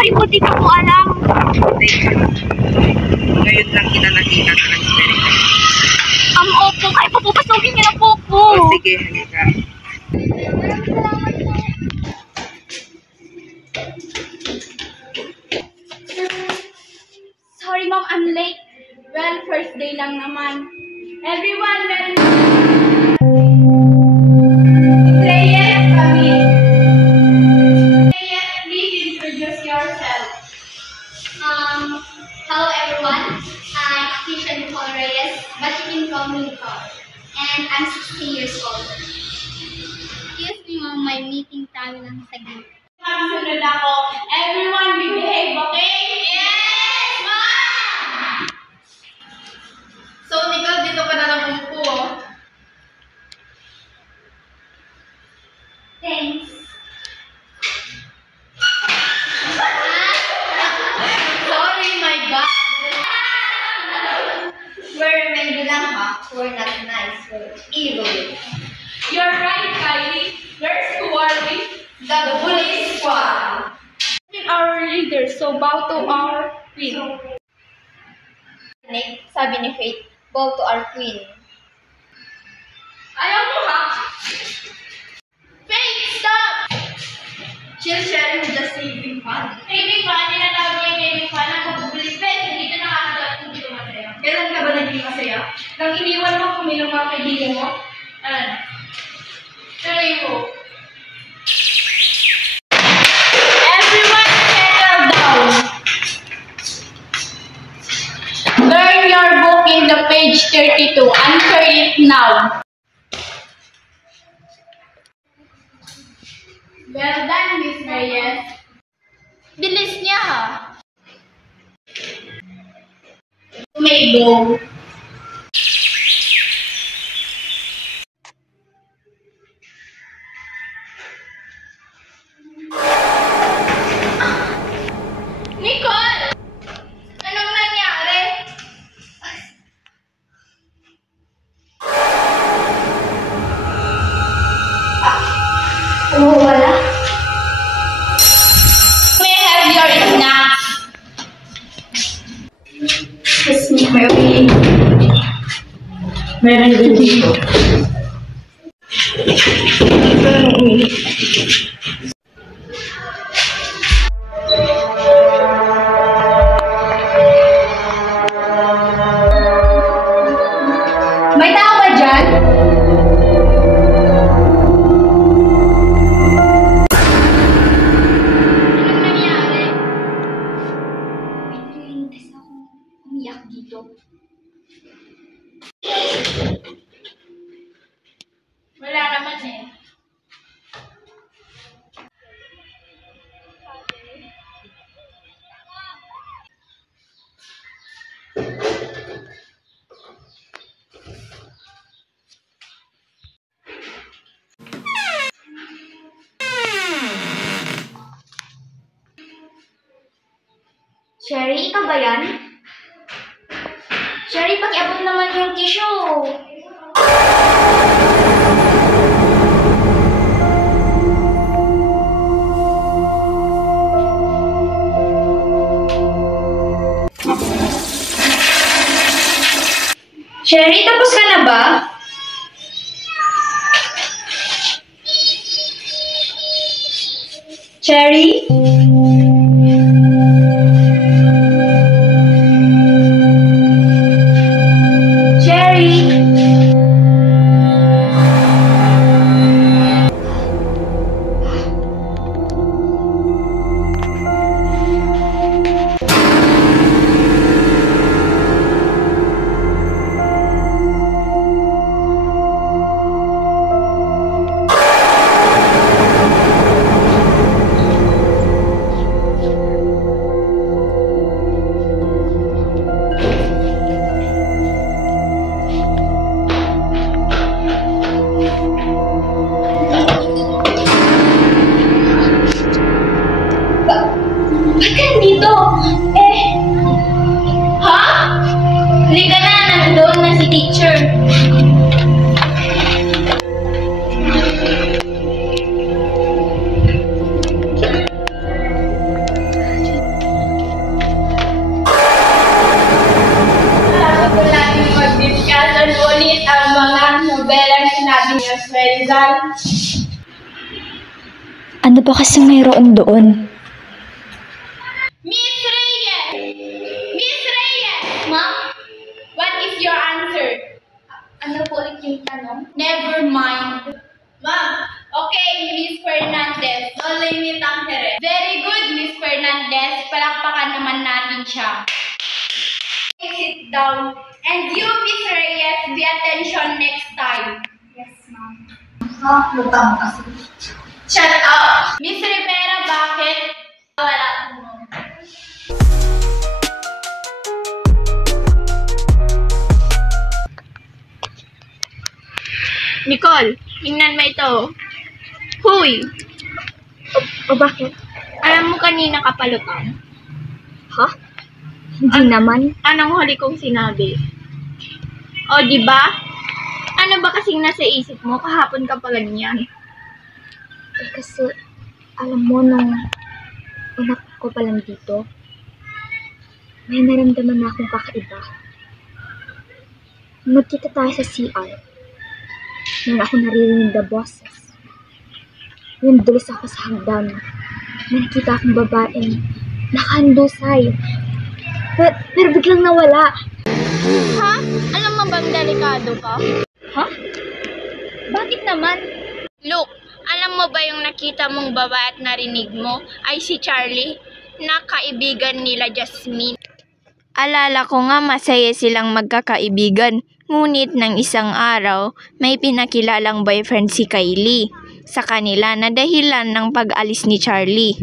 Sorry po, di ko po alam. Ngayon lang kita nakita sa experiment. Opo, kaya papapasukin niyo na po ko. O, sige, halika. Sorry ma'am, I'm late. Well, first day lang naman. Everyone, Reyes, come in. Reyes, please introduce yourself. Hello everyone. I'm Atisha Nicole Reyes, but you can call me Nicole. And I'm 16 years old. Excuse me ma'am, may meeting tayo ng saglit. Sunod ako. Everyone, behave, okay? Yes, ma'am! So, Nicole, dito ka na lang umupo. Thanks. Sorry, my God. We're medyo lang ha. We're not nice. We're evil. You're right, Kylie. Where's who are we? The bully squad. Our leader, so bow to our queen. Nick, sabi ni Faith, bow to our queen. Ayaw mo ha? Faith, stop! She's sharing with the saving fund. Saving fun, tinatawag mo yung saving fun. Ang magbubuli, Faith, hindi ka nakakagawa kung hindi ka masaya. Kailan ka ba naging masaya? Nang iniwan mo kung may mga kaibigan mo, ano? Tuloy mo. Everyone settle down. Learn your book in the page 32. Answer it now. Well done, Miss Reyes. Bilis niya ha. You may go. Nicole! Anong nangyari? Wala. May I have your snacks? Kiss me, Mary. May tao ba dyan? Anong nangyari? Naiintas akong umiyak dito. Wala naman eh. Sherry, ikaw ba yan? Sherry, pakiabot naman yung tissue. Sherry, tapos ka na ba? Sherry? Ba't ka nandito? Ha? Halika na, nandun na si teacher. Rizal? Ano ba kasi mayroon doon? Miss Reyes! Miss Reyes! Ma'am? What is your answer? Ano po ulit yung tanong? Never mind. Ma'am, okay, Miss Fernandez. No limit ang here. Very good, Miss Fernandez. Palakpakan naman natin siya. Sit down. And you, Miss Reyes, be attention next time. Yes, ma'am. Lutang kasi. Shut up! Miss Rivera, bakit? Wala po. Nicole, tingnan mo ito. Huy! O bakit? Alam mo kanina kapalutan? Ha? Hindi naman. Anong huli kong sinabi? O, di ba? Ano ba kasing nasa isip mo? Kahapon ka pa ganyan. Eh kasi, alam mo, nung una ko pa lang dito, may naramdaman na akong kakaiba. Nagkita tayo sa CR. Nung ako naririnig the boses. Yung dulos ako sa hagdan. May nakita akong babaeng nakahandusay. Pero biglang nawala. Ha? Alam mo bang delikado ka? Ha? Bakit naman? Look, alam mo ba yung nakita mong babae at narinig mo ay si Charlie, na kaibigan nila Jasmine? Alala ko nga masaya silang magkakaibigan, ngunit ng isang araw, may pinakilalang boyfriend si Kylie sa kanila na dahilan ng pag-alis ni Charlie.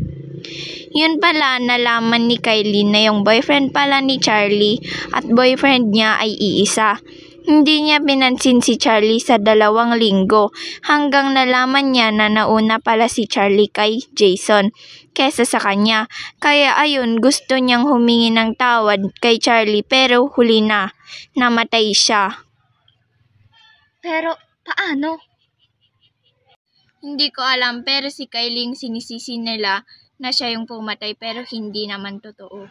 Yun pala, nalaman ni Kylie na yung boyfriend pala ni Charlie at boyfriend niya ay iisa. Hindi niya pinansin si Charlie sa 2 linggo hanggang nalaman niya na nauna pala si Charlie kay Jason kesa sa kanya. Kaya ayun, gusto niyang humingi ng tawad kay Charlie pero huli na, namatay siya. Pero, paano? Hindi ko alam pero si Kylie yung sinisisi nila na siya yung pumatay pero hindi naman totoo.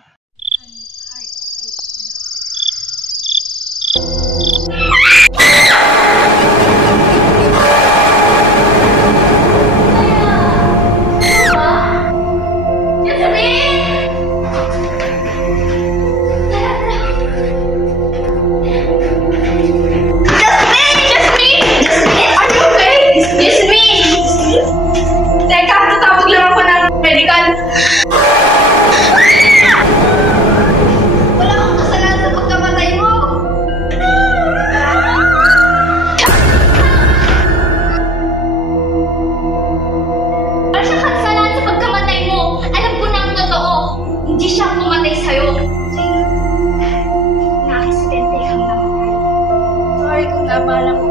Hindi siya pumatay sa'yo. Na-aksidente kang namatay. Sorry kung nabala ko